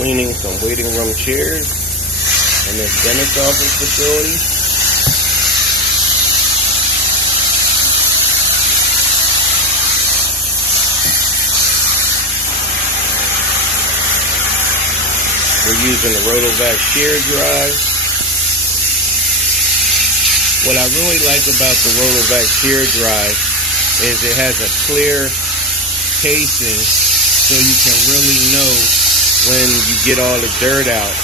cleaning some waiting room chairs in this dentist office facility. We're using the Rotovac shear drive. What I really like about the Rotovac shear drive is it has a clear casing so you can really know when you get all the dirt out,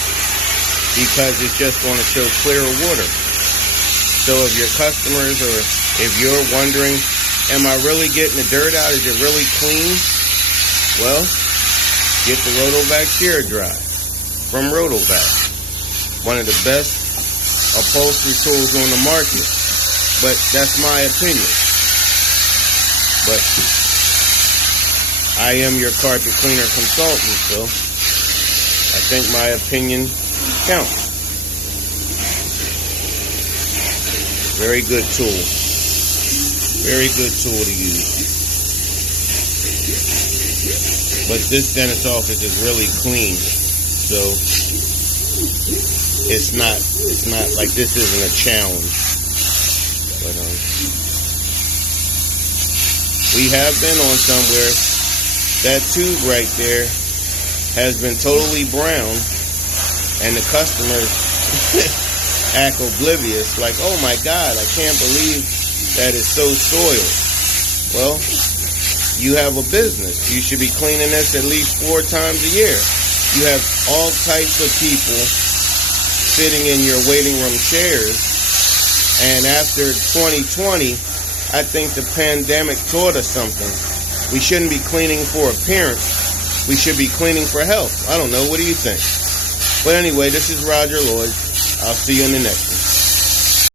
because it's just going to show clear water. So if your customers, or if you're wondering, am I really getting the dirt out? Is it really clean? Well, get the Rotovac shear drive from Rotovac. One of the best upholstery tools on the market. But that's my opinion. But I am your carpet cleaner consultant, so I think my opinion counts. Very good tool. Very good tool to use. But this dentist office is really clean. So it's not like this isn't a challenge. But we have been on somewhere that tube right there has been totally brown, and the customers act oblivious, like, oh my God, I can't believe that it's so soiled. Well, you have a business. You should be cleaning this at least 4 times a year. You have all types of people sitting in your waiting room chairs, and after 2020, I think the pandemic taught us something. We shouldn't be cleaning for appearance. We should be cleaning for health. I don't know. What do you think? But anyway, this is Roger Lloyd. I'll see you in the next one.